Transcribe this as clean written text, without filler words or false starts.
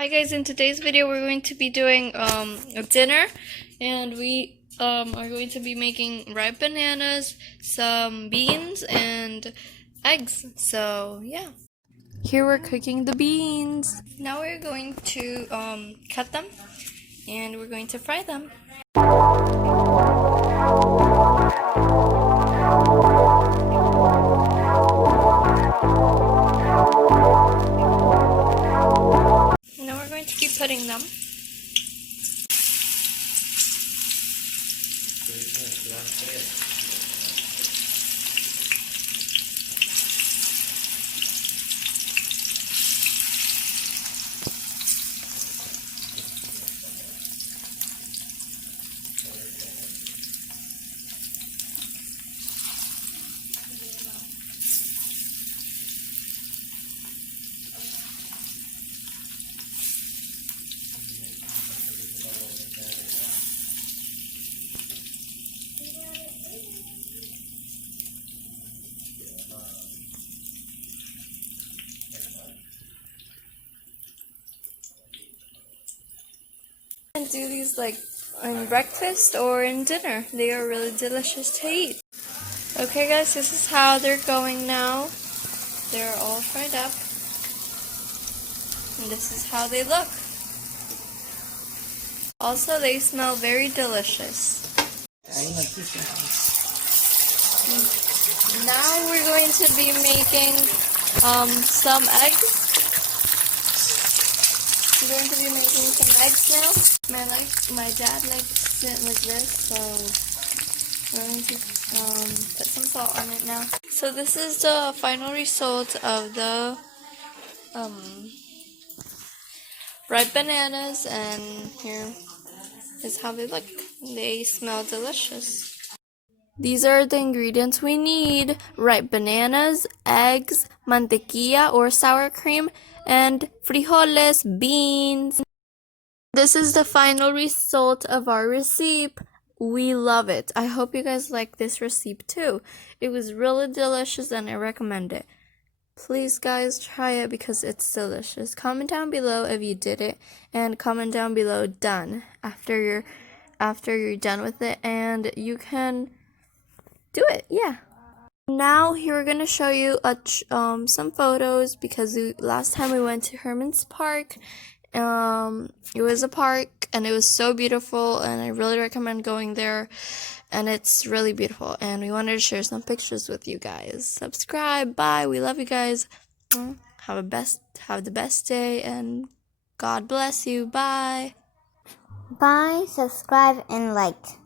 Hi guys, in today's video we're going to be doing a dinner, and we are going to be making ripe bananas, some beans, and eggs. So yeah. Here we're cooking the beans. Now we're going to cut them and we're going to fry them. Now we're going to keep putting them. And do these like in breakfast or in dinner. They are really delicious to eat. Okay guys, this is how they're going now. They're all fried up. And this is how they look. Also, they smell very delicious. Now we're going to be making some eggs. I'm going to be making some eggs now. My dad likes it like this, so we're going to put some salt on it now. So this is the final result of the ripe bananas, and here is how they look. They smell delicious. These are the ingredients we need: ripe bananas, eggs, mantequilla or sour cream, and frijoles, beans. This is the final result of our recipe. We love it. I hope you guys like this recipe too. It was really delicious and I recommend it. Please guys, try it because it's delicious. Comment down below if you did it, and comment down below done after you're done with it, and you can do it. Yeah. Now here we're gonna show you some photos, because last time we went to Herman's Park. It was a park and it was so beautiful, and I really recommend going there, and it's really beautiful, and we wanted to share some pictures with you guys. Subscribe. Bye. We love you guys. Have the best day, and God bless you. Bye. Bye, subscribe, and like.